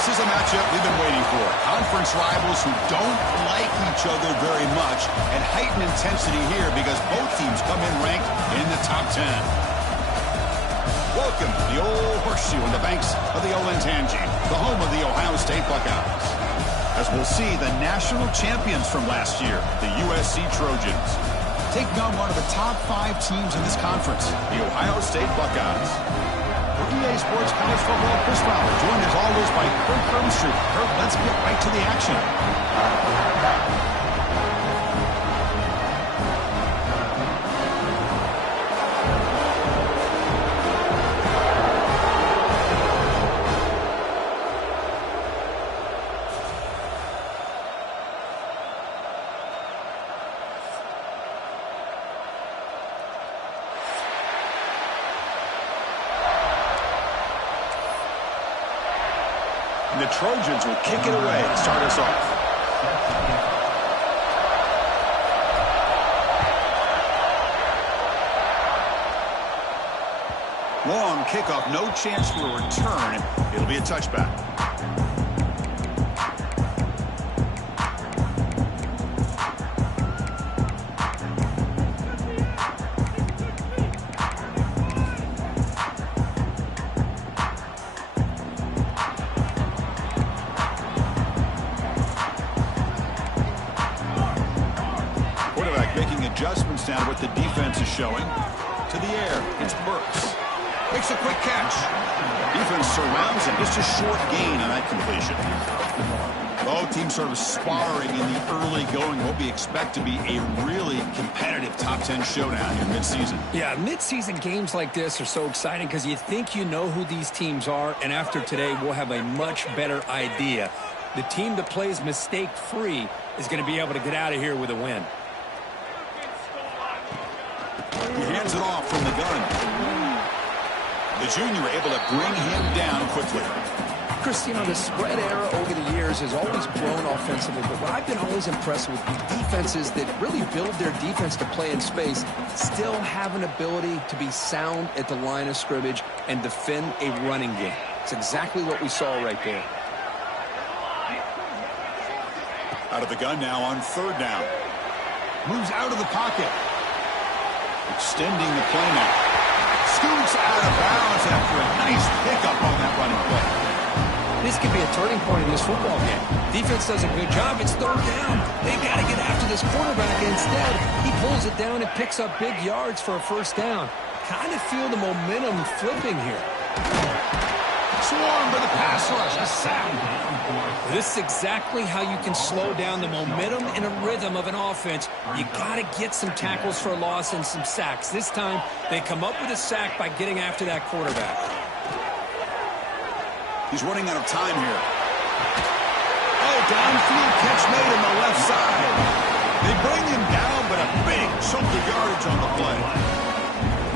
This is a matchup we've been waiting for. Conference rivals who don't like each other very much, and heightened intensity here because both teams come in ranked in the top 10. Welcome to the old horseshoe on the banks of the Olentangy, the home of the Ohio State Buckeyes. As we'll see the national champions from last year, the USC Trojans, taking on one of the top 5 teams in this conference, the Ohio State Buckeyes. For EA Sports College Football, Chris Fowler, joined as always by Kirk Hermstreet. Kirk, let's get right to the action. The Trojans will kick it away to start us off. Long kickoff, no chance for a return. It'll be a touchback. Adjustments down what the defense is showing. To the air, it's Burks. Makes a quick catch. Defense surrounds him. Just a short gain on that completion. Both teams sort of sparring in the early going. What we expect to be a really competitive top 10 showdown in midseason. Yeah, midseason games like this are so exciting because you think you know who these teams are, and after today, we'll have a much better idea. The team that plays mistake-free is going to be able to get out of here with a win. He hands it off from the gun. The junior able to bring him down quickly. Chris, you know, the spread era over the years has always grown offensively, but what I've been always impressed with the defenses that really build their defense to play in space still have an ability to be sound at the line of scrimmage and defend a running game. It's exactly what we saw right there. Out of the gun now on 3rd down. Moves out of the pocket. Extending the play now. Scoots out of bounds after a nice pickup on that running play. This could be a turning point in this football game. Defense does a good job. It's 3rd down. They've got to get after this quarterback. Instead, he pulls it down and picks up big yards for a 1st down. Kind of feel the momentum flipping here. Swarmed by the pass rush. A sack. This is exactly how you can slow down the momentum and a rhythm of an offense. You got to get some tackles for a loss and some sacks. This time, they come up with a sack by getting after that quarterback. He's running out of time here. Oh, downfield catch made on the left side. They bring him down, but a big chunk of yardage on the play.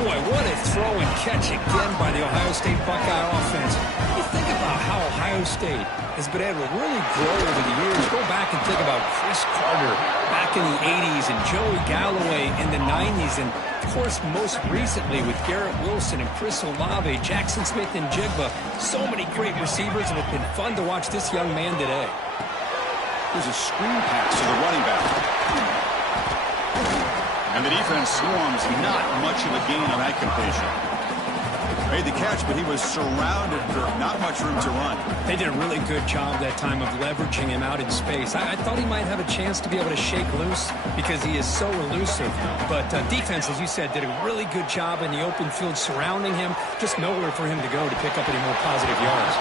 Boy, what a throw and catch again by the Ohio State Buckeye offense. You think about how Ohio State has been able to really grow over the years. Go back and think about Chris Carter back in the 80s and Joey Galloway in the 90s. And, of course, most recently with Garrett Wilson and Chris Olave, Jackson Smith and Jigba. So many great receivers, and it's been fun to watch this young man today. There's a screen pass to the running back. And the defense swarms, not much of a gain on that completion. Made the catch, but he was surrounded for not much room to run. They did a really good job that time of leveraging him out in space. I thought he might have a chance to be able to shake loose because he is so elusive. But defense, as you said, did a really good job in the open field surrounding him. Just nowhere for him to go to pick up any more positive yards.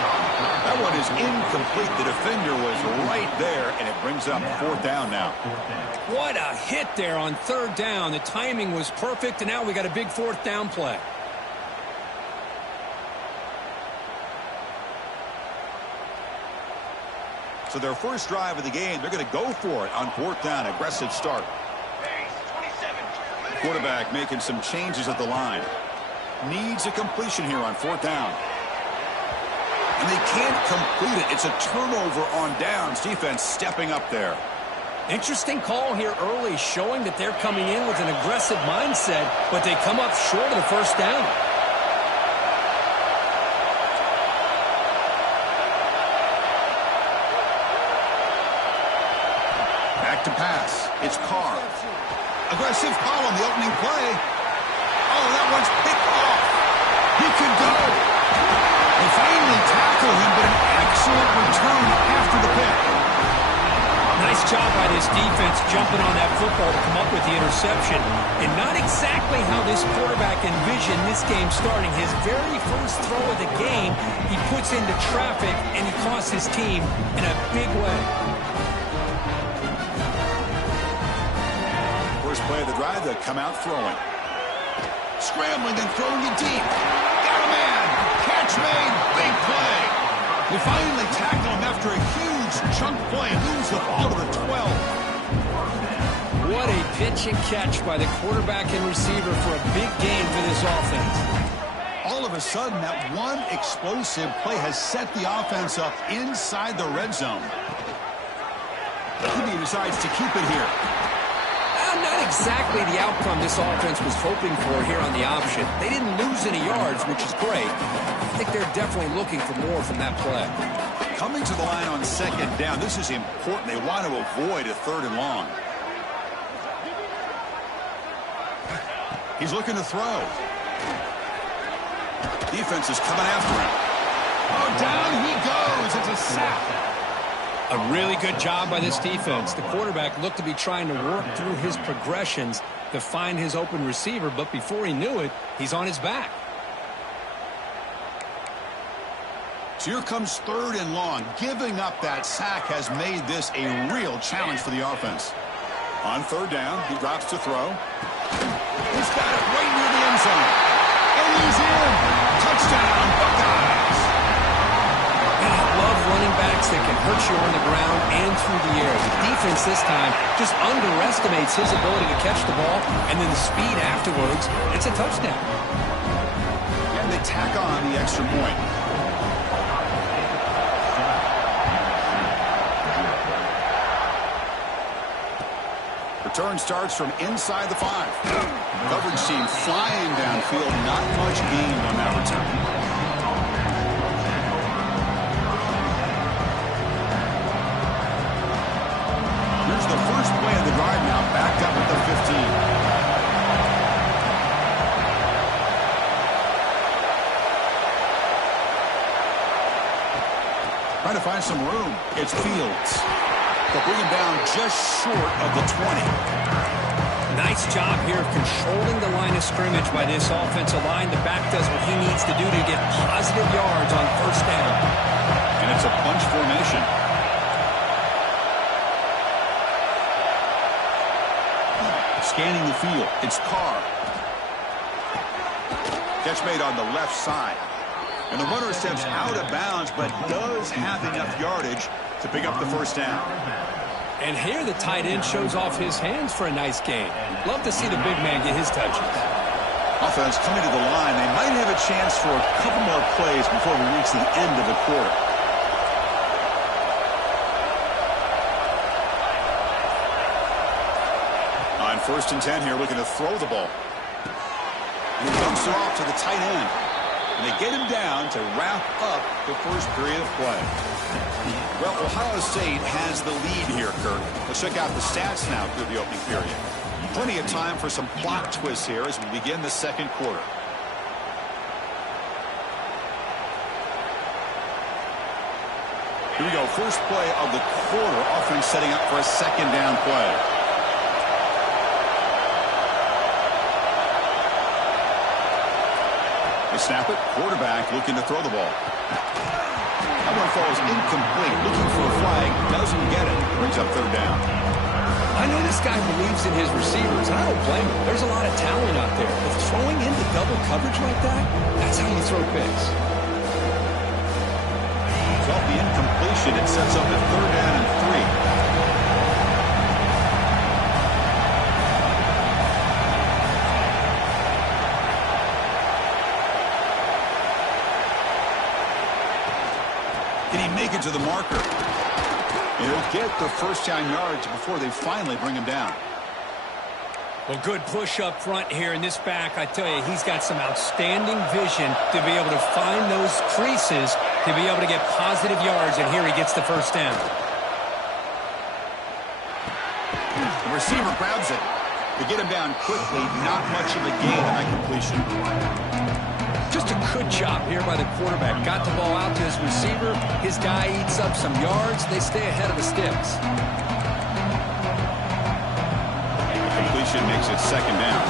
That one is incomplete. The defender was right there, and it brings up 4th down now. What a hit there on 3rd down. The timing was perfect, and now we got a big 4th down play. So their first drive of the game, they're going to go for it on 4th down. Aggressive start. Quarterback making some changes at the line. Needs a completion here on 4th down. And they can't complete it. It's a turnover on downs. Defense stepping up there. Interesting call here early, showing that they're coming in with an aggressive mindset, but they come up short of the 1st down. to pass. It's Carr. Aggressive call on the opening play. Oh, that one's picked off. He could go. They finally tackle him, but an excellent return after the pick. Nice job by this defense jumping on that football to come up with the interception. And not exactly how this quarterback envisioned this game starting. His very first throw of the game, he puts into traffic, and he costs his team in a big way. First play of the drive, they come out throwing. Scrambling and throwing it deep. Got a man. Catch made. Big play. They finally tackle him after a huge chunk play and moves the ball to the 12. What a pitch and catch by the quarterback and receiver for a big gain for this offense. All of a sudden, that one explosive play has set the offense up inside the red zone. He decides to keep it here. Not exactly the outcome this offense was hoping for here on the option. They didn't lose any yards, which is great. I think they're definitely looking for more from that play. Coming to the line on second down, this is important. They want to avoid a third and long. He's looking to throw. Defense is coming after him. Oh, down he goes. It's a sack. A really good job by this defense. The quarterback looked to be trying to work through his progressions to find his open receiver, but before he knew it, he's on his back. So here comes third and long. Giving up that sack has made this a real challenge for the offense. On third down, he drops to throw. He's got it right near the end zone. And he's in. Touchdown, Buckeyes. And I love running backs that can hurt you on the ground and through the air. The defense this time just underestimates his ability to catch the ball, and then the speed afterwards, it's a touchdown. And they tack on the extra point. Return starts from inside the 5. Coverage team flying downfield. Not much gained on that return. Here's the first play of the drive now, backed up at the 15. Trying to find some room. It's Fields. They'll bring him down just short of the 20. Nice job here of controlling the line of scrimmage by this offensive line. The back does what he needs to do to get positive yards on first down. And it's a bunch formation. Scanning the field. It's Carr. Catch made on the left side. And the runner steps out of bounds, but does have enough yardage to pick up the first down. And here the tight end shows off his hands for a nice gain. Love to see the big man get his touches. Offense coming to the line. They might have a chance for a couple more plays before we reach the end of the quarter. On 1st and 10 here, looking to throw the ball. And he dumps it off to the tight end. And they get him down to wrap up the first period of play. Well, Ohio State has the lead here, Kirk. Let's check out the stats now through the opening period. Plenty of time for some plot twists here as we begin the second quarter. Here we go. First play of the quarter. Offense setting up for a second down play. They snap it. Quarterback looking to throw the ball. That one falls incomplete. Looking for a flag. Doesn't get it. Brings up third down. I know this guy believes in his receivers, and I don't blame him. There's a lot of talent out there. But throwing into double coverage like that, that's how you throw picks. It's off the incompletion. It sets up at third down and 3. Make it to the marker. He'll get the first down yards before they finally bring him down. Well, good push up front here in this back. I tell you, he's got some outstanding vision to be able to find those creases to be able to get positive yards, and here he gets the first down. The receiver grabs it. To get him down quickly, not much of a gain on that completion. Just a good job here by the quarterback. Got the ball out to his receiver. His guy eats up some yards. They stay ahead of the sticks. The completion makes it second down.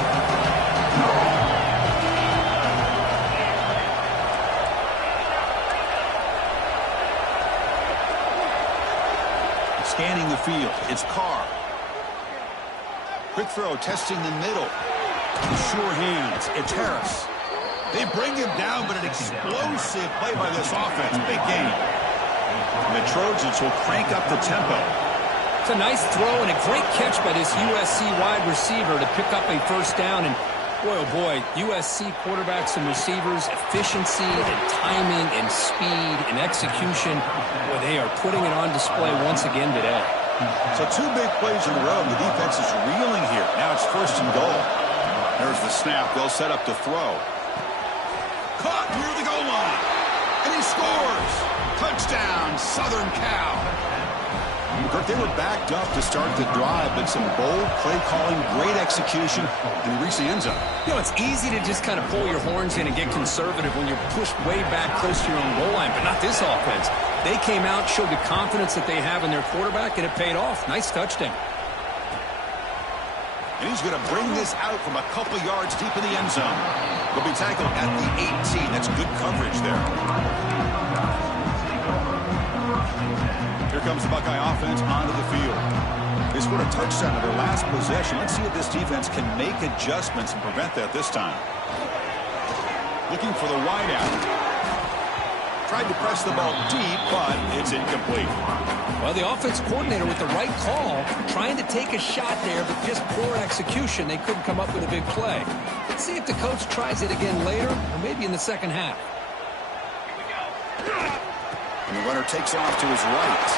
Scanning the field. It's Carr. Quick throw, testing the middle. Sure hands. It's Harris. They bring him down, but an explosive play by this offense. Big game. And the Trojans will crank up the tempo. It's a nice throw and a great catch by this USC wide receiver to pick up a first down. And boy, oh boy, USC quarterbacks and receivers, efficiency and timing and speed and execution. Boy, they are putting it on display once again today. So two big plays in a row. The defense is reeling here. Now it's first and goal. There's the snap. They'll set up to throw. Caught near the goal line. And he scores. Touchdown, Southern Cal. Kirk, they were backed up to start the drive, but some bold play calling, great execution, and they reached the end zone. You know, it's easy to just kind of pull your horns in and get conservative when you're pushed way back close to your own goal line, but not this offense. They came out, showed the confidence that they have in their quarterback, and it paid off. Nice touchdown. And he's going to bring this out from a couple yards deep in the end zone. He'll be tackled at the 18. That's good coverage there. Here comes the Buckeye offense onto the field. They scored a touchdown in their last possession. Let's see if this defense can make adjustments and prevent that this time. Looking for the wideout. Tried to press the ball deep, but it's incomplete. Well, the offense coordinator with the right call, trying to take a shot there, but just poor execution. They couldn't come up with a big play. Let's see if the coach tries it again later, or maybe in the second half. And the runner takes off to his right.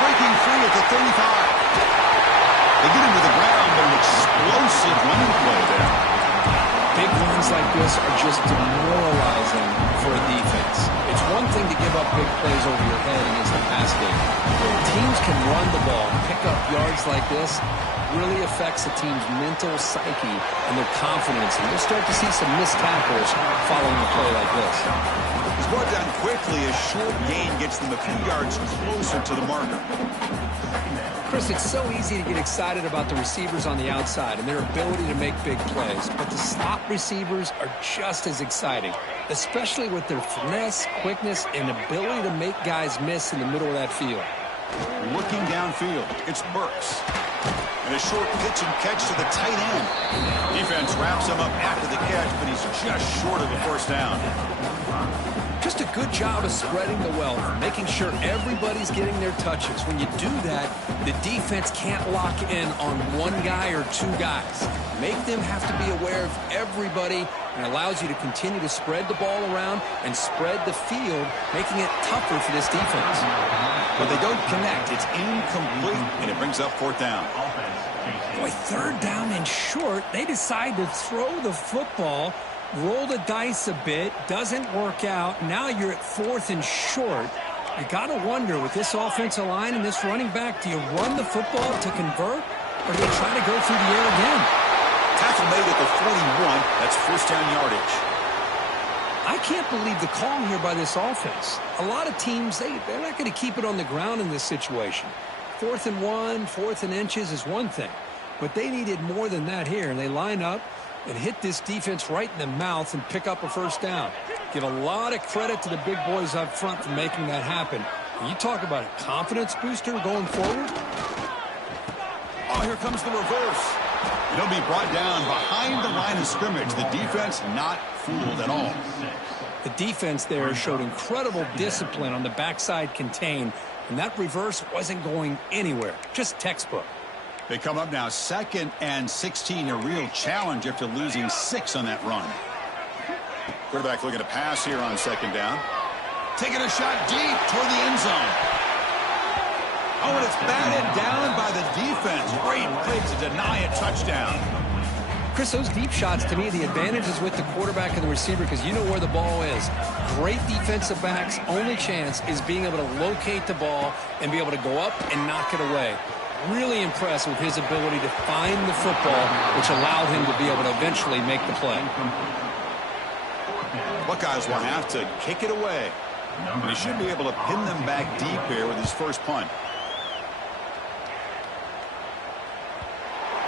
Breaking free at the 35. They get him to the ground, but an explosive running play there. Big runs like this are just demoralizing for a defense. It's one thing to give up big plays over your head against the pass game. When teams can run the ball, pick up yards like this, really affects a team's mental psyche and their confidence. And you'll start to see some missed tackles following a play like this. He's brought down quickly. A short gain gets them a few yards closer to the marker. Chris, it's so easy to get excited about the receivers on the outside and their ability to make big plays, but the slot receivers are just as exciting, especially with their finesse, quickness, and ability to make guys miss in the middle of that field. Looking downfield, it's Burks. And a short pitch and catch to the tight end. Defense wraps him up after the catch, but he's just short of a first down. Just a good job of spreading the wealth, making sure everybody's getting their touches. When you do that, the defense can't lock in on one guy or two guys. Make them have to be aware of everybody, and allows you to continue to spread the ball around and spread the field, making it tougher for this defense. But they don't connect. It's incomplete, and it brings up fourth down. Boy, third down and short. They decide to throw the football, roll the dice a bit, doesn't work out. Now you're at fourth and short. You got to wonder, with this offensive line and this running back, do you run the football to convert, or do you try to go through the air again? Tackle made at the 41. That's first down yardage. I can't believe the call here by this offense. A lot of teams, they're not going to keep it on the ground in this situation. 4th and 1, 4th and inches is one thing, but they needed more than that here, and they line up and hit this defense right in the mouth and pick up a first down. Give a lot of credit to the big boys up front for making that happen. And you talk about a confidence booster going forward. Oh, here comes the reverse. It'll be brought down behind the line of scrimmage. The defense not fooled at all. The defense there showed incredible discipline on the backside contain, and that reverse wasn't going anywhere. Just textbook. They come up now 2nd and 16, a real challenge after losing 6 on that run. Quarterback looking to pass here on 2nd down. Taking a shot deep toward the end zone. Oh, and it's batted down by the defense. Great play to deny a touchdown. Chris, those deep shots, to me, the advantage is with the quarterback and the receiver because you know where the ball is. Great defensive backs' only chance is being able to locate the ball and be able to go up and knock it away. really impressed with his ability to find the football, which allowed him to be able to eventually make the play. Buckeyes will have to kick it away. They should be able to pin them back deep here with his first punt.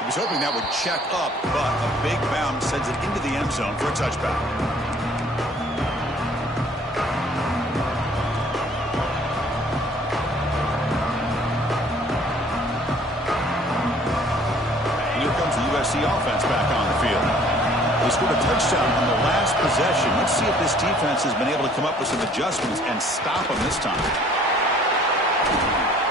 He was hoping that would check up, but a big bounce sends it into the end zone for a touchback. USC offense back on the field. They scored a touchdown on the last possession. Let's see if this defense has been able to come up with some adjustments and stop them this time.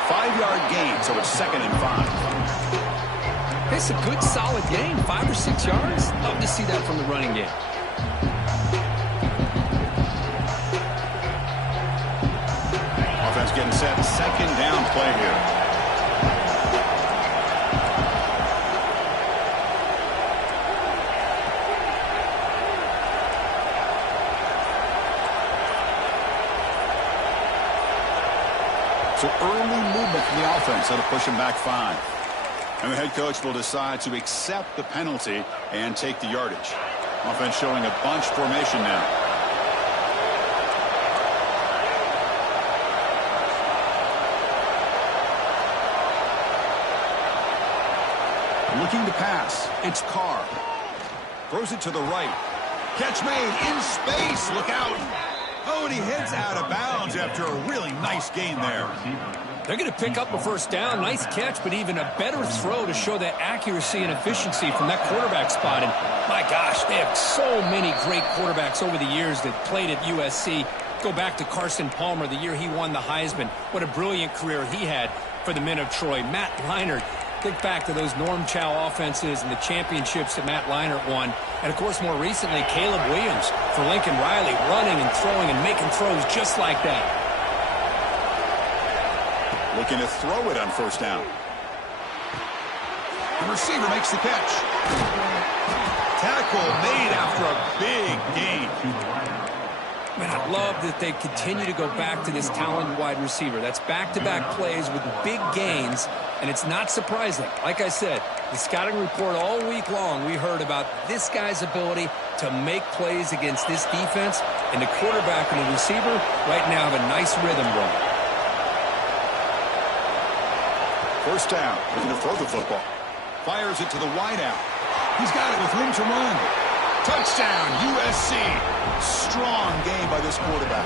5-yard gain, so it's 2nd and 5. It's a good, solid gain. 5 or 6 yards. Love to see that from the running game. Offense getting set. 2nd down play here. So early movement from the offense that'll push him back 5. And the head coach will decide to accept the penalty and take the yardage. Offense showing a bunch formation now. Looking to pass. It's Carr. Throws it to the right. Catch made in space. Look out. Oh, and he heads out of bounds after a really nice gain there. They're going to pick up a first down. Nice catch, but even a better throw to show that accuracy and efficiency from that quarterback spot. And my gosh, they have so many great quarterbacks over the years that played at USC. Go back to Carson Palmer, the year he won the Heisman. What a brilliant career he had for the men of Troy. Matt Leinart. Think back to those Norm Chow offenses and the championships that Matt Leinart won. And, of course, more recently, Caleb Williams for Lincoln Riley, running and throwing and making throws just like that. Looking to throw it on first down. The receiver makes the catch. Tackle made after a big gain. Man, I love that they continue to go back to this talented wide receiver. That's back-to-back plays with big gains, and it's not surprising. Like I said, the scouting report all week long, we heard about this guy's ability to make plays against this defense, and the quarterback and the receiver right now have a nice rhythm going. First down, looking to throw the football. Fires it to the wideout. He's got it with room to run. Touchdown, USC. Strong game by this quarterback.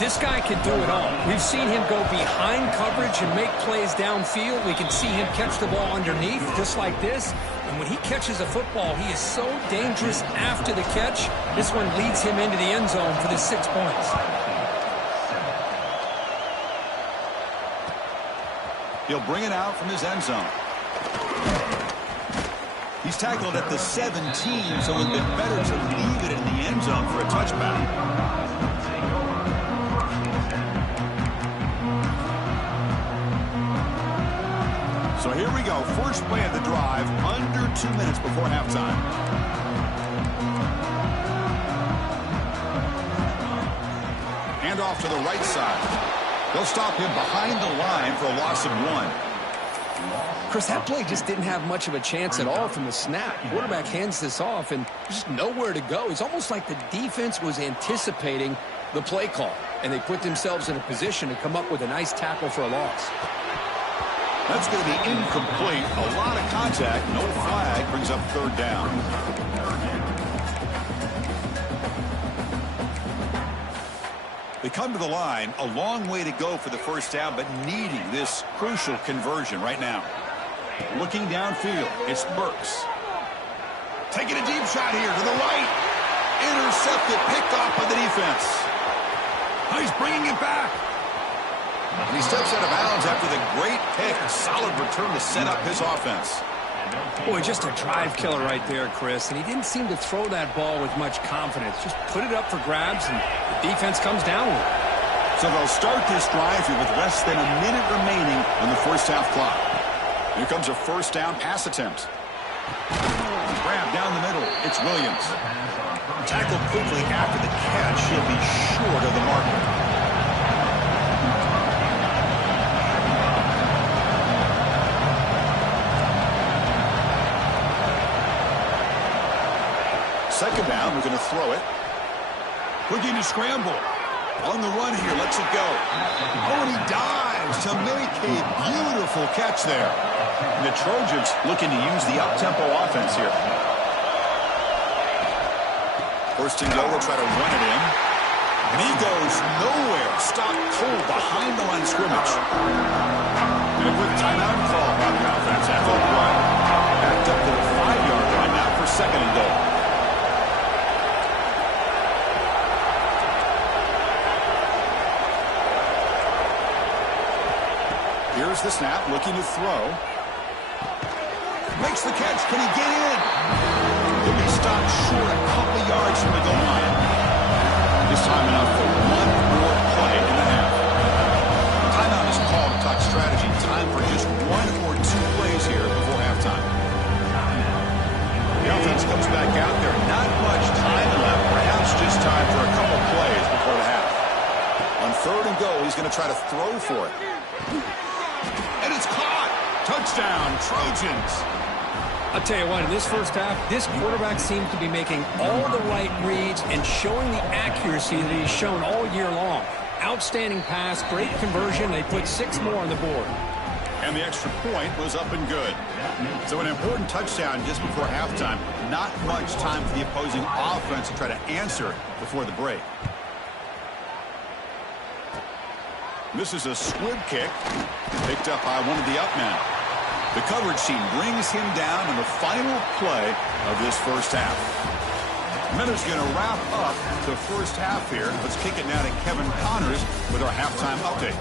This guy can do it all. We've seen him go behind coverage and make plays downfield. We can see him catch the ball underneath, just like this. And when he catches a football, he is so dangerous after the catch. This one leads him into the end zone for the 6 points. He'll bring it out from his end zone. He's tackled at the 17, so it would have been better to leave it in the end zone for a touchback. So here we go. First play of the drive, under 2 minutes before halftime. Hand off to the right side. They'll stop him behind the line for a loss of 1. Chris, that play just didn't have much of a chance at all from the snap. Quarterback hands this off, and there's just nowhere to go. It's almost like the defense was anticipating the play call, and they put themselves in a position to come up with a nice tackle for a loss. That's going to be incomplete. A lot of contact. No flag. Brings up third down. They come to the line. A long way to go for the first down, but needing this crucial conversion right now. Looking downfield, it's Burks. Taking a deep shot here to the right. Intercepted, picked off by the defense. Oh, he's bringing it back. And he steps out of bounds after the great pick. A solid return to set up his offense. Boy, just a drive killer right there, Chris. And he didn't seem to throw that ball with much confidence. Just put it up for grabs, and the defense comes down with it. So they'll start this drive here with less than a minute remaining on the first half clock. Here comes a first down pass attempt. Grab down the middle. It's Williams. Tackled quickly after the catch. He'll be short of the marker. Second down, we're going to throw it. Looking to scramble. On the run here, lets it go. Oh, and he dives to make a beautiful catch there. And the Trojans looking to use the up-tempo offense here. First and goal, they'll try to run it in. And he goes nowhere. Stopped cold behind the line of scrimmage. And a quick timeout call by the offense after the play. Backed up to the 5-yard line now for second and goal. Here's the snap, looking to throw. Makes the catch. Can he get in? He'll be stopped short a couple yards from the goal line. This time enough for one more play in the half. Timeout is called to talk strategy. Time for just one or two plays here before halftime. The offense comes back out there. Not much time left. Perhaps just time for a couple plays before the half. On third and goal, he's going to try to throw for it. And it's caught. Touchdown, Trojans. I'll tell you what, in this first half, this quarterback seems to be making all the right reads and showing the accuracy that he's shown all year long. Outstanding pass, great conversion. They put 6 more on the board. And the extra point was up and good. So an important touchdown just before halftime. Not much time for the opposing offense to try to answer before the break. This is a squib kick, picked up by one of the up men. The coverage team brings him down in the final play of this first half. Miller's going to wrap up the first half here. Let's kick it now to Kevin Connors with our halftime update.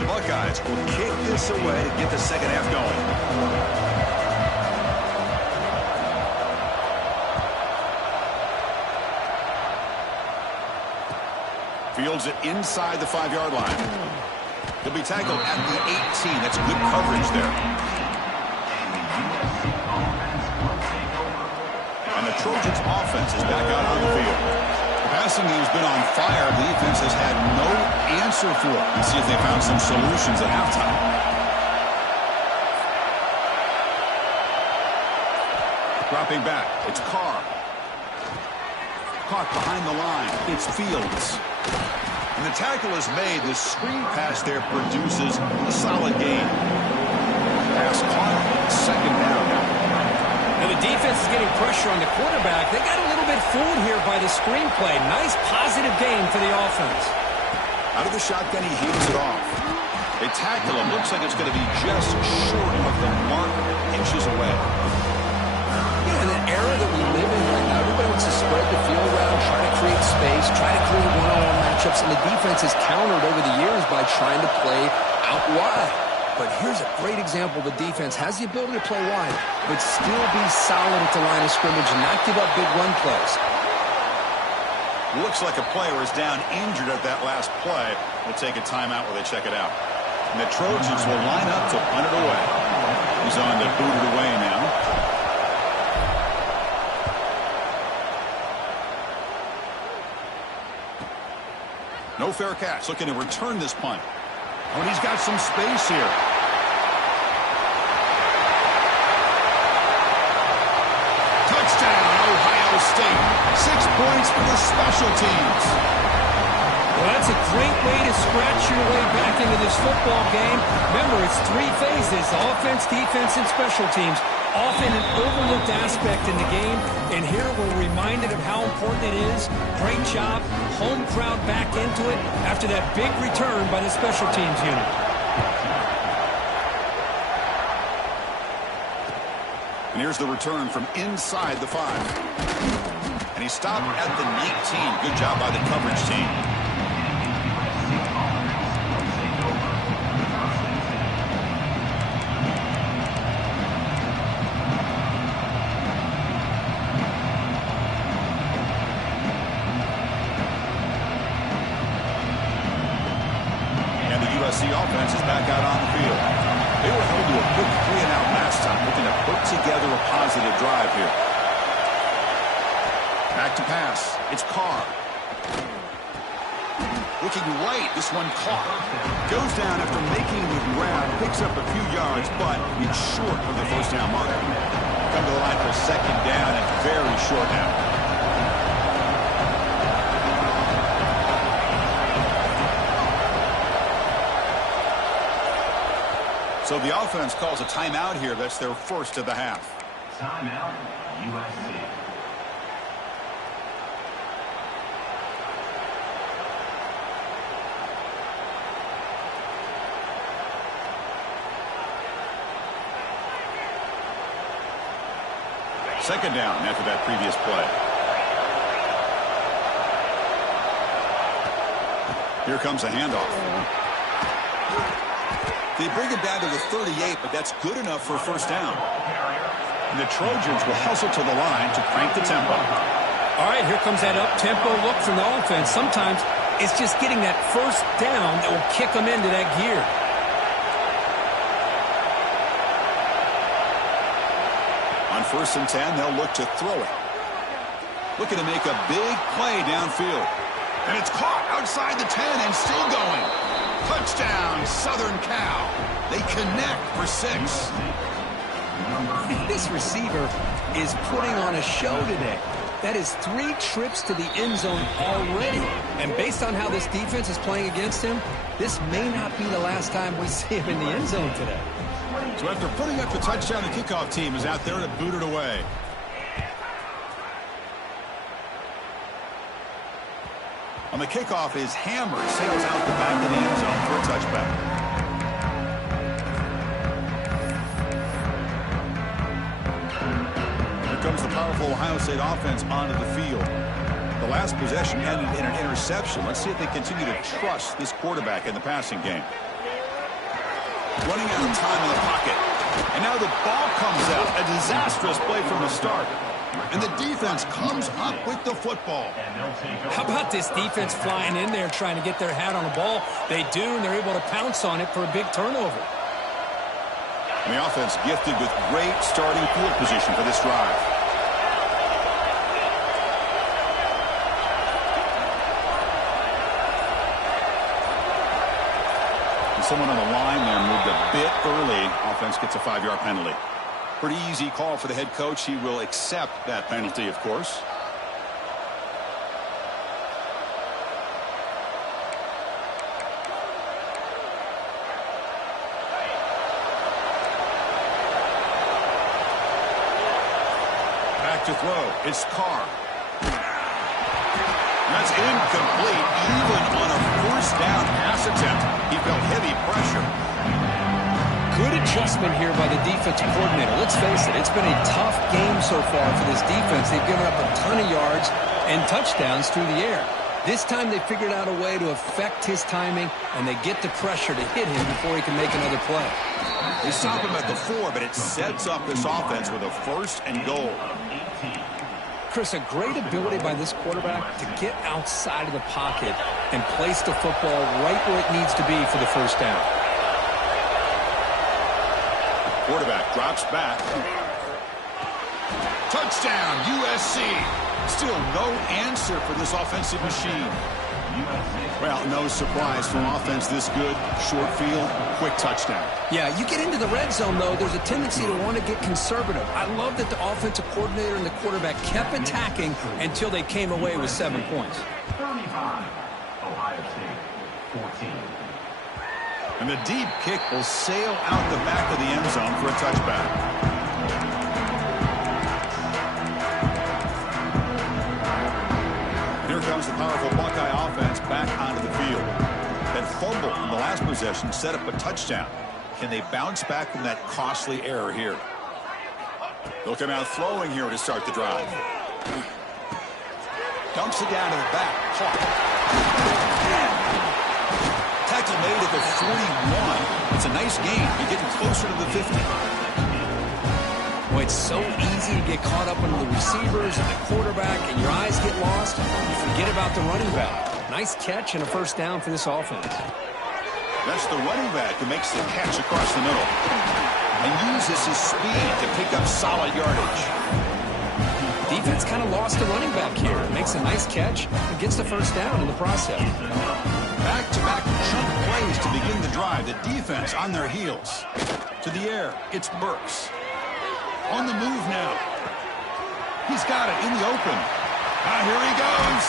The Buckeyes will kick this away to get the second half going. Fields it inside the 5-yard line. He'll be tackled at the 18. That's good coverage there. And the Trojans offense is back out on the field. The passing game's been on fire. The defense has had no answer for it. Let's see if they found some solutions at halftime. Dropping back. It's Carr. Caught behind the line. It's Fields. And the tackle is made. The screen pass there produces a solid gain. Pass caught. Second down. Now the defense is getting pressure on the quarterback. They got a little bit fooled here by the screen play. Nice positive gain for the offense. Out of the shotgun, he hands it off. They tackle him. Looks like it's going to be just short of the mark, inches away. In the era that we live in right now, everybody wants to spread the field around, try to create space, try to create one-on-one matchups, and the defense has countered over the years by trying to play out wide. But here's a great example. The defense has the ability to play wide, but still be solid at the line of scrimmage and not give up big run plays. Looks like a player is down injured at that last play. We'll take a timeout while they check it out. And the Trojans will line up to punt it away. He's on to boot it away now. No fair catch. Looking to return this punt. Oh, and he's got some space here. Touchdown, Ohio State. 6 points for the special teams. Well, that's a great way to scratch your way back into this football game. Remember, it's 3 phases: offense, defense, and special teams. Often an overlooked aspect in the game, and here we're reminded of how important it is. Great job. Home crowd back into it after that big return by the special teams unit. And here's the return from inside the 5. And he stopped at the 19. Good job by the coverage team. USC offense is back out on the field. They were held to a quick 3-and-out last time, looking to put together a positive drive here. Back to pass. It's Carr. Looking right, this one caught. Goes down after making the grab, picks up a few yards, but it's short of the first down mark. Come to the line for second down and very short now. So the offense calls a timeout here. That's their first of the half. Timeout, USC. Second down after that previous play. Here comes a handoff. They bring it down to the 38, but that's good enough for a first down. And the Trojans will hustle to the line to crank the tempo. All right, here comes that up-tempo look from the offense. Sometimes it's just getting that first down that will kick them into that gear. On 1st and 10, they'll look to throw it. Looking to make a big play downfield. And it's caught outside the 10 and still going. Touchdown, Southern Cal. They connect for 6. This receiver is putting on a show today. That is 3 trips to the end zone already. And based on how this defense is playing against him, this may not be the last time we see him in the end zone today. So after putting up the touchdown, the kickoff team is out there to boot it away. On the kickoff, his hammer sails out the back of the end zone for a touchback. Here comes the powerful Ohio State offense onto the field. The last possession ended in an interception. Let's see if they continue to trust this quarterback in the passing game. Running out of time in the pocket. And now the ball comes out. A disastrous play from the start. And the defense comes up with the football. How about this defense flying in there trying to get their hat on the ball? They do, and they're able to pounce on it for a big turnover. And the offense gifted with great starting field position for this drive. Someone on the line there moved a bit early. Offense gets a 5-yard penalty. Pretty easy call for the head coach. He will accept that penalty, of course. Back to throw. It's Carr. That's incomplete. Even on a first down pass attempt, he felt heavy pressure. Good adjustment here by the defensive coordinator. Let's face it, it's been a tough game so far for this defense. They've given up a ton of yards and touchdowns through the air. This time they figured out a way to affect his timing, and they get the pressure to hit him before he can make another play. They stop him at the 4, but it sets up this offense with a 1st and goal. Chris, a great ability by this quarterback to get outside of the pocket and place the football right where it needs to be for the first down. Quarterback drops back. Touchdown, USC. Still no answer for this offensive machine. Well, no surprise from offense this good. Short field, quick touchdown. Yeah, you get into the red zone, though, there's a tendency to want to get conservative. I love that the offensive coordinator and the quarterback kept attacking until they came away with 7 points. 35, Ohio State, 14. And the deep kick will sail out the back of the end zone for a touchback. Here comes the powerful Buckeye offense back onto the field. That fumble in the last possession set up a touchdown. Can they bounce back from that costly error here? They'll come out throwing here to start the drive. Dumps it down to the back. Caught. Tackle made at the 41. It's a nice gain. You're getting closer to the 50. Boy, it's so easy to get caught up under the receivers and the quarterback, and your eyes get lost. You forget about the running back. Nice catch and a first down for this offense. That's the running back who makes the catch across the middle and uses his speed to pick up solid yardage. Defense kind of lost the running back here. Makes a nice catch and gets the first down in the process. drive, the defense on their heels. To the air, it's Burks. On the move now. He's got it in the open. Here he goes.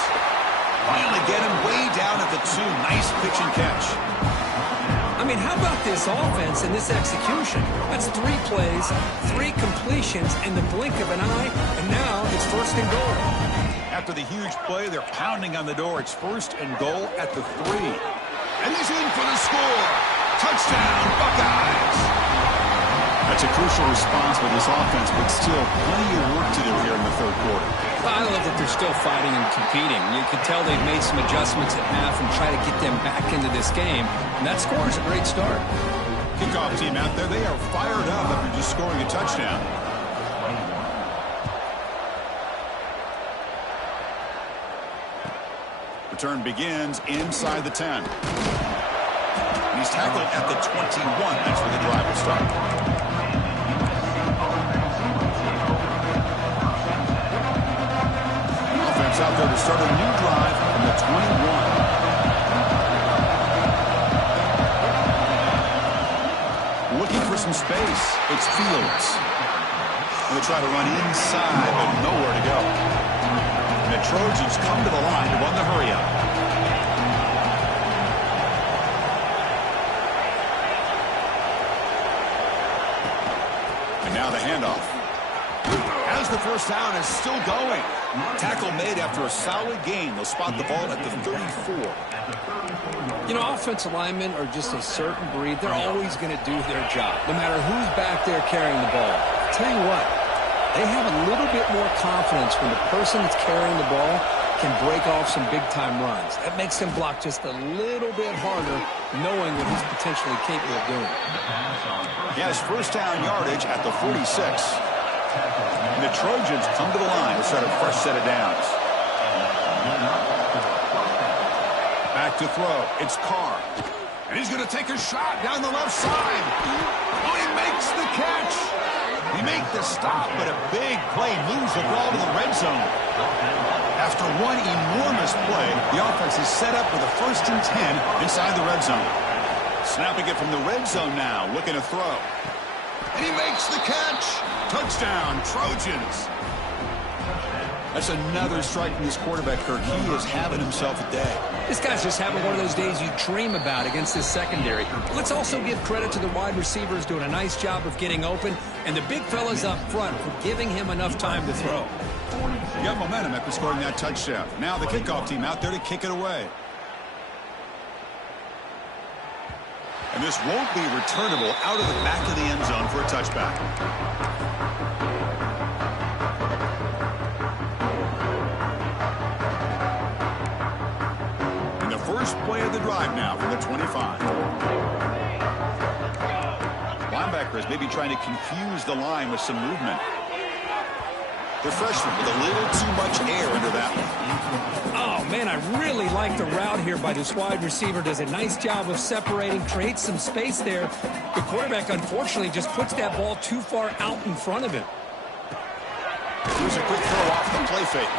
Finally get him way down at the 2. Nice pitch and catch. I mean, how about this offense and this execution? That's 3 plays, 3 completions in the blink of an eye, and now it's first and goal. After the huge play, they're pounding on the door. It's first and goal at the 3. And he's in for the score. Touchdown, Buckeyes. That's a crucial response for this offense, but still plenty of work to do here in the third quarter. I love that they're still fighting and competing. You can tell they've made some adjustments at half and try to get them back into this game. And that score is a great start. Kickoff team out there, they are fired up after just scoring a touchdown. Return begins inside the 10. He's tackled at the 21. That's where the drive will start. Offense out there to start a new drive from the 21. Looking for some space. It's Fields. And they try to run inside, but nowhere to go. And the Trojans come to the line to run the hurry-up. And now the handoff. As the first down is still going. Tackle made after a solid gain. They'll spot the ball at the 34. You know, offensive linemen are just a certain breed. They're always going to do their job, no matter who's back there carrying the ball. I'll tell you what, they have a little bit more confidence when the person that's carrying the ball can break off some big-time runs. That makes them block just a little bit harder, knowing what he's potentially capable of doing. He has first down yardage at the 46. And the Trojans come to the line to start a fresh set of downs. Back to throw. It's Carr. And he's going to take a shot down the left side. Oh, he makes the catch. He makes the stop, but a big play moves the ball to the red zone. After one enormous play, the offense is set up with a 1st and 10 inside the red zone. Snapping it from the red zone now, looking to throw. And he makes the catch. Touchdown, Trojans. That's another strike from this quarterback, Kirk. He is having himself a day. This guy's just having one of those days you dream about against this secondary. Let's also give credit to the wide receivers doing a nice job of getting open, and the big fellas up front for giving him enough time to throw. You got momentum after scoring that touchdown. Now the kickoff team out there to kick it away. And this won't be returnable out of the back of the end zone for a touchback. And the first play of the drive now from the 25. Linebackers maybe trying to confuse the line with some movement. The freshman with a little too much air under that one. Oh, man, I really like the route here by this wide receiver. Does a nice job of separating, creates some space there. The quarterback, unfortunately, just puts that ball too far out in front of him. Here's a quick throw off the play fake.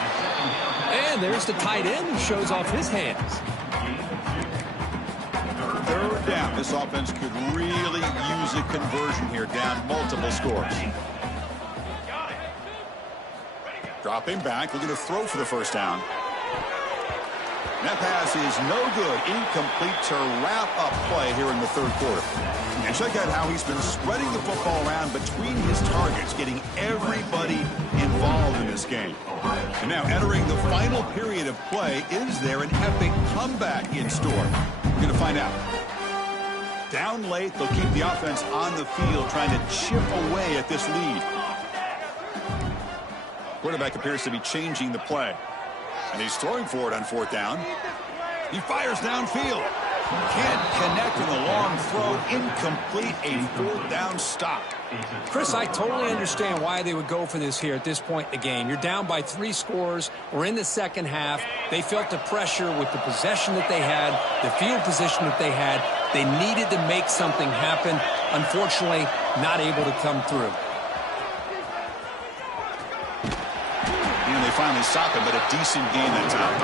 And there's the tight end who shows off his hands. Third down. This offense could really use a conversion here, down multiple scores. Dropping back, looking to throw for the first down. That pass is no good. Incomplete to wrap up play here in the third quarter. And check out how he's been spreading the football around between his targets, getting everybody involved in this game. And now entering the final period of play, is there an epic comeback in store? We're going to find out. Down late, they'll keep the offense on the field, trying to chip away at this lead. Quarterback appears to be changing the play. And he's throwing for it on fourth down. He fires downfield. Can't connect with a long throw. Incomplete, a fourth down stop. Chris, I totally understand why they would go for this here at this point in the game. You're down by 3 scores. We're in the second half. They felt the pressure with the possession that they had, the field position that they had. They needed to make something happen. Unfortunately, not able to come through. They finally stop him, but a decent game that time.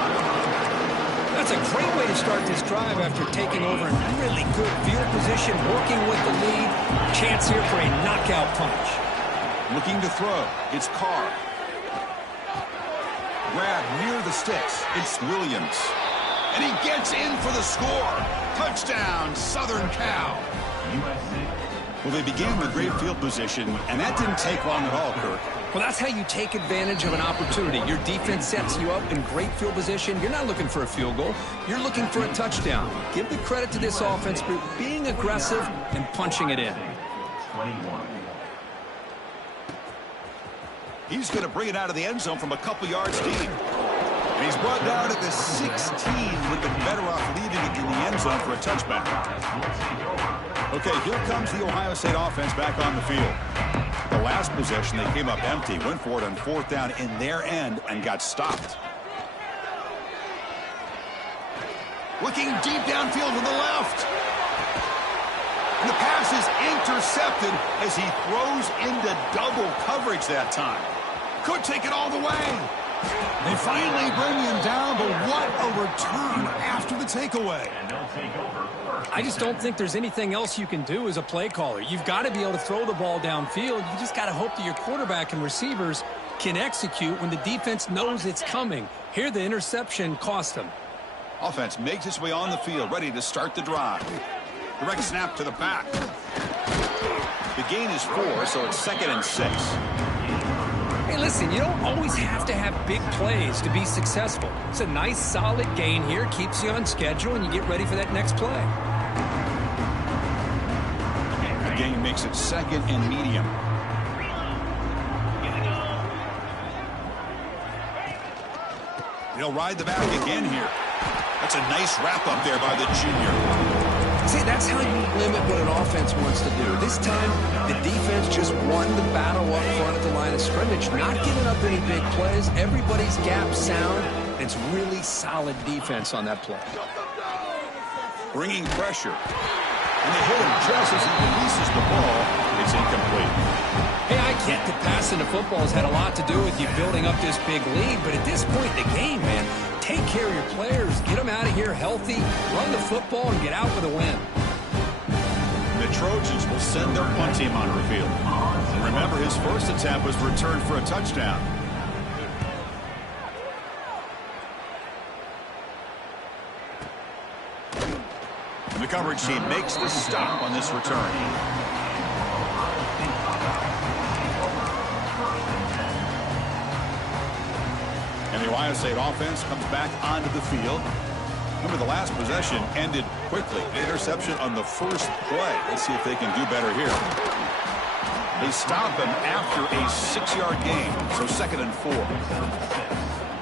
That's a great way to start this drive after taking over in really good field position, working with the lead. Chance here for a knockout punch. Looking to throw. It's Carr. Grab near the sticks. It's Williams. And he gets in for the score. Touchdown, Southern Cal. USC. Well, they began with great field position, and that didn't take long at all, Kirk. Well, that's how you take advantage of an opportunity. Your defense sets you up in great field position. You're not looking for a field goal. You're looking for a touchdown. Give the credit to this offense for being aggressive and punching it in. 21. He's going to bring it out of the end zone from a couple yards deep. And he's brought down at the 16. Would have been better off leaving it in the end zone for a touchback. Okay, here comes the Ohio State offense back on the field. The last possession, they came up empty, went for it on 4th down in their end and got stopped. Looking deep downfield to the left. And the pass is intercepted as he throws into double coverage that time. Could take it all the way. They finally bring him down, but what a return after the takeaway. And they'll take over first. I just don't think there's anything else you can do as a play caller. You've got to be able to throw the ball downfield. You just got to hope that your quarterback and receivers can execute when the defense knows it's coming. Here, the interception cost them. Offense makes its way on the field, ready to start the drive. Direct snap to the back. The gain is 4, so it's 2nd and 6. Hey, listen, you don't always have to have big plays to be successful. It's a nice, solid gain here. Keeps you on schedule, and you get ready for that next play. The gain makes it 2nd and medium. He'll ride the back again here. That's a nice wrap-up there by the junior. See, that's how you limit what an offense wants to do. This time, the defense just won the battle up front at the line of scrimmage, not giving up any big plays. Everybody's gap sound. It's really solid defense on that play. Bringing pressure. And they hit him just as he releases the ball. It's incomplete. Hey, I get that passing the football has had a lot to do with you building up this big lead, but at this point in the game, man, take care of your players, get them out of here healthy, run the football, and get out with a win. The Trojans will send their punt team on the field. And remember, his first attempt was returned for a touchdown. And the coverage team makes the stop on this return. And the Ohio State offense comes back onto the field. Remember, the last possession ended quickly. Interception on the first play. Let's see if they can do better here. They stop him after a 6-yard gain, so 2nd and 4.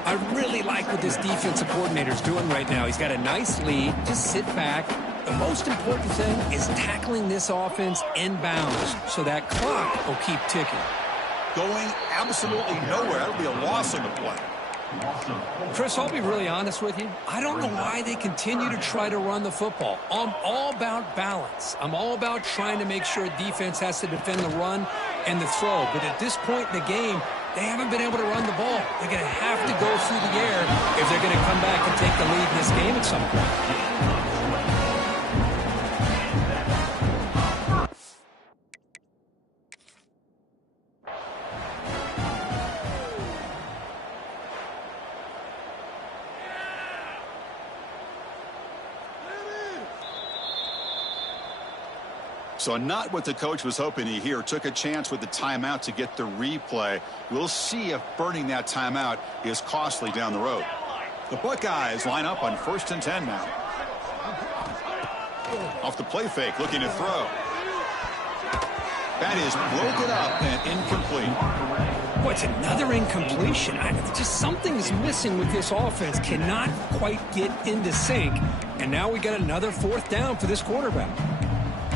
I really like what this defensive coordinator is doing right now. He's got a nice lead. Just sit back. The most important thing is tackling this offense inbounds so that clock will keep ticking. Going absolutely nowhere. That'll be a loss on the play. Chris, I'll be really honest with you. I don't know why they continue to try to run the football. I'm all about balance. I'm all about trying to make sure defense has to defend the run and the throw. But at this point in the game, they haven't been able to run the ball. They're going to have to go through the air if they're going to come back and take the lead in this game at some point. So not what the coach was hoping to hear. Took a chance with the timeout to get the replay. We'll see if burning that timeout is costly down the road. The Buckeyes line up on 1st and 10 now. Off the play fake, looking to throw. That is broken up and incomplete. What's another incompletion? Just something is missing with this offense. Cannot quite get into sync. And now we got another 4th down for this quarterback.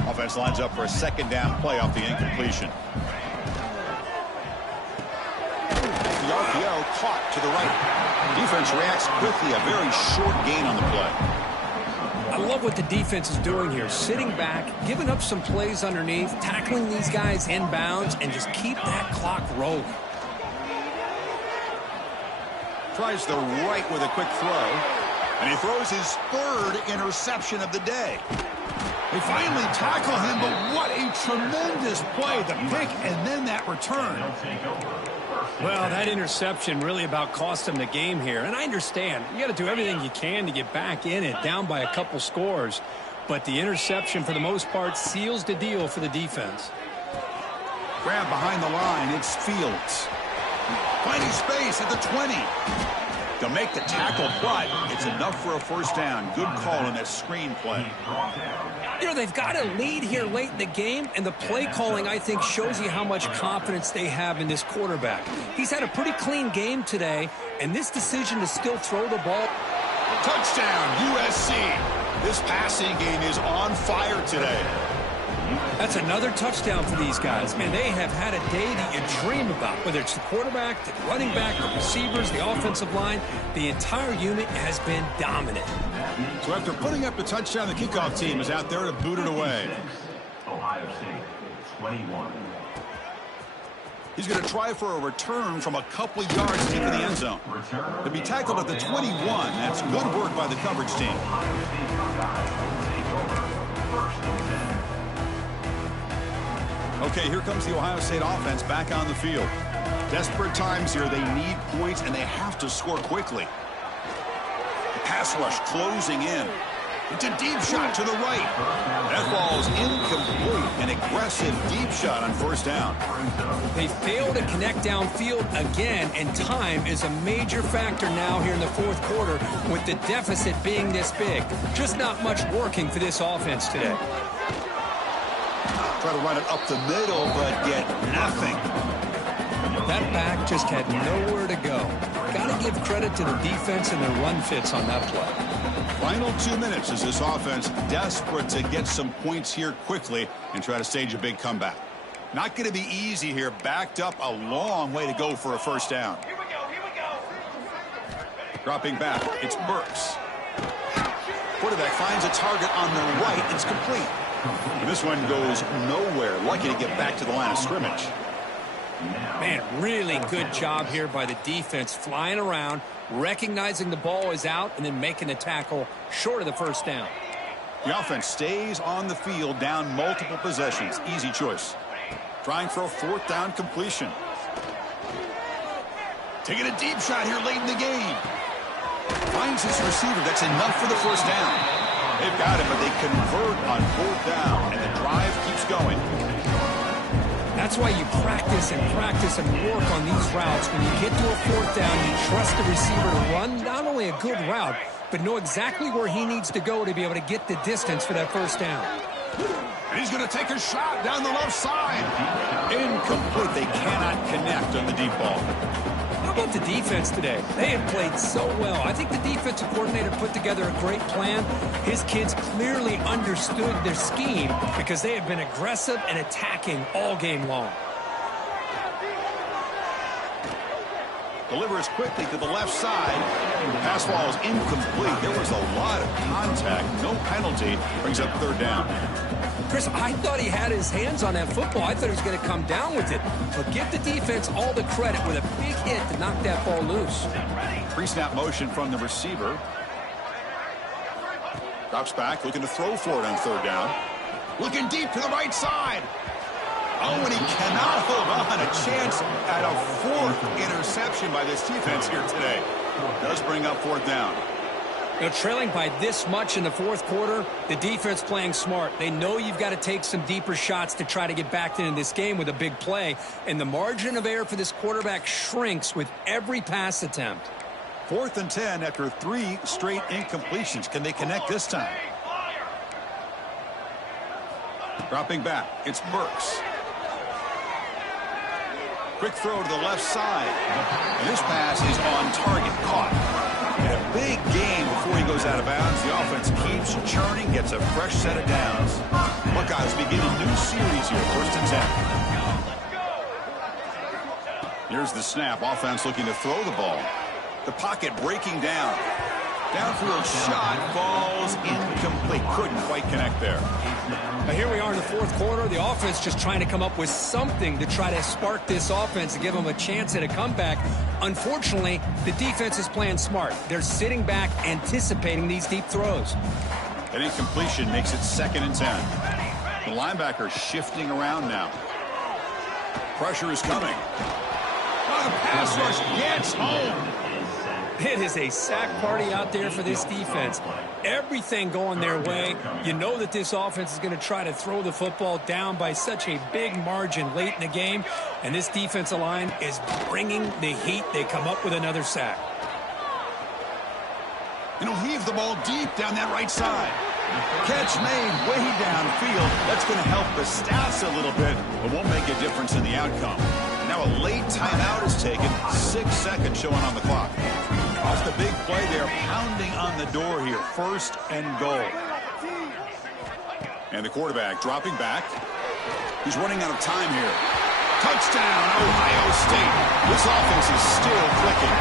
Offense lines up for a 2nd down play off the incompletion. The RPO caught to the right. Defense reacts quickly. A very short gain on the play. I love what the defense is doing here. Sitting back, giving up some plays underneath, tackling these guys inbounds, and just keep that clock rolling. Tries the right with a quick throw. And he throws his third interception of the day. They finally tackle him, but what a tremendous play. The pick and then that return. Well, that interception really about cost him the game here. And I understand. You got to do everything you can to get back in it, down by a couple scores. But the interception, for the most part, seals the deal for the defense. Grab behind the line. It's Fields. Finding space at the 20. To make the tackle, but it's enough for a first down. Good call in that screen play. You know, they've got a lead here late in the game, and the play calling, I think, shows you how much confidence they have in this quarterback. He's had a pretty clean game today, and this decision to still throw the ball. Touchdown, USC. This passing game is on fire today. That's another touchdown for these guys. Man, they have had a day that you dream about, whether it's the quarterback, the running back, the receivers, the offensive line. The entire unit has been dominant. So after putting up the touchdown, the kickoff team is out there to boot it away. Ohio State, 21. He's going to try for a return from a couple of yards deep in the end zone. To be tackled at the 21, that's good work by the coverage team. Okay, here comes the Ohio State offense back on the field. Desperate times here. They need points, and they have to score quickly. The pass rush closing in. It's a deep shot to the right. That ball is incomplete. An aggressive deep shot on first down. They fail to connect downfield again, and time is a major factor now here in the fourth quarter with the deficit being this big. Just not much working for this offense today. Try to run it up the middle, but get nothing. That back just had nowhere to go. Got to give credit to the defense and their run fits on that play. Final 2 minutes as this offense desperate to get some points here quickly and try to stage a big comeback. Not going to be easy here. Backed up a long way to go for a first down. Here we go. Dropping back, it's Burks. Quarterback finds a target on the right. It's complete. And this one goes nowhere. Lucky to get back to the line of scrimmage. Man, really good job here by the defense, flying around, recognizing the ball is out, and then making the tackle short of the first down. The offense stays on the field, down multiple possessions. Easy choice. Trying for a fourth down completion. Taking a deep shot here late in the game. Finds his receiver. That's enough for the first down. They've got it, but they convert on fourth down, and the drive keeps going. That's why you practice and work on these routes. When you get to a fourth down, you trust the receiver to run not only a good route, but know exactly where he needs to go to be able to get the distance for that first down. And he's going to take a shot down the left side. Incomplete. They cannot connect on the deep ball. How about the defense today? They have played so well. I think the defensive coordinator put together a great plan. His kids clearly understood their scheme because they have been aggressive and attacking all game long. Delivers quickly to the left side. The pass ball is incomplete. There was a lot of contact. No penalty. Brings up third down. Chris, I thought he had his hands on that football. I thought he was going to come down with it. But give the defense all the credit with a big hit to knock that ball loose. Pre-snap motion from the receiver. Drops back, looking to throw for it on third down. Looking deep to the right side. Oh, and he cannot hold on. A chance at a fourth interception by this defense here today. Does bring up fourth down. You know, trailing by this much in the fourth quarter, the defense playing smart. They know you've got to take some deeper shots to try to get back into this game with a big play. And the margin of error for this quarterback shrinks with every pass attempt. 4th and 10 after 3 straight incompletions. Can they connect this time? Dropping back, it's Burks. Quick throw to the left side. And this pass is on target, caught. And a big game before he goes out of bounds. The offense keeps churning, gets a fresh set of downs. Buckeyes begin a new series here, 1st and 10. Here's the snap. Offense looking to throw the ball. The pocket breaking down. Downfield shot falls incomplete. Couldn't quite connect there. Now here we are in the fourth quarter. The offense just trying to come up with something to try to spark this offense to give them a chance at a comeback. Unfortunately, the defense is playing smart. They're sitting back, anticipating these deep throws. An incompletion makes it 2nd and 10. The linebacker shifting around now. Pressure is coming. Oh, the pass rush gets home. It is a sack party out there for this defense. Everything going their way. You know that this offense is going to try to throw the football down by such a big margin late in the game. And this defensive line is bringing the heat. They come up with another sack. And he'll heave the ball deep down that right side. Catch made way downfield. That's going to help the stats a little bit, but won't make a difference in the outcome. Now a late timeout is taken. 6 seconds showing on the clock. Off the big play, they're pounding on the door here. 1st and goal. And the quarterback dropping back. He's running out of time here. Touchdown, Ohio State. This offense is still clicking.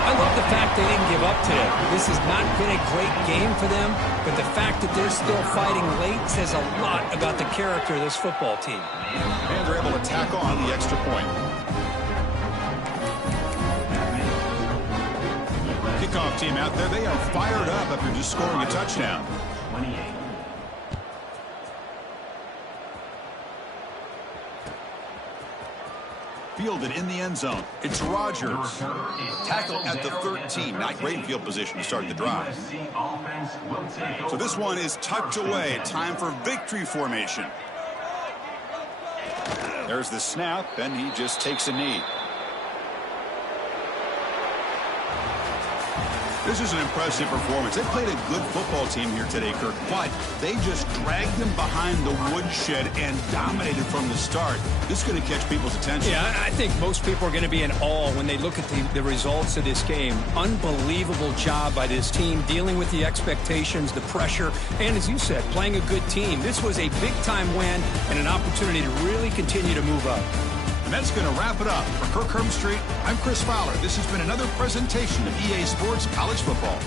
I love the fact they didn't give up today. This has not been a great game for them, but the fact that they're still fighting late says a lot about the character of this football team. And they're able to tack on the extra point. Kickoff team out there, they are fired up after just scoring a touchdown. 28. Fielded in the end zone. It's Rodgers. Tackle at the 13. Not great field position to start the drive. So this one is tucked away. Time for victory formation. There's the snap, and he just takes a knee. This is an impressive performance. They played a good football team here today, Kirk, but they just dragged them behind the woodshed and dominated from the start. This is going to catch people's attention. Yeah, I think most people are going to be in awe when they look at the results of this game. Unbelievable job by this team, dealing with the expectations, the pressure, and as you said, playing a good team. This was a big-time win and an opportunity to really continue to move up. And that's going to wrap it up. For Kirk Herbstreit, I'm Chris Fowler. This has been another presentation of EA Sports College Football.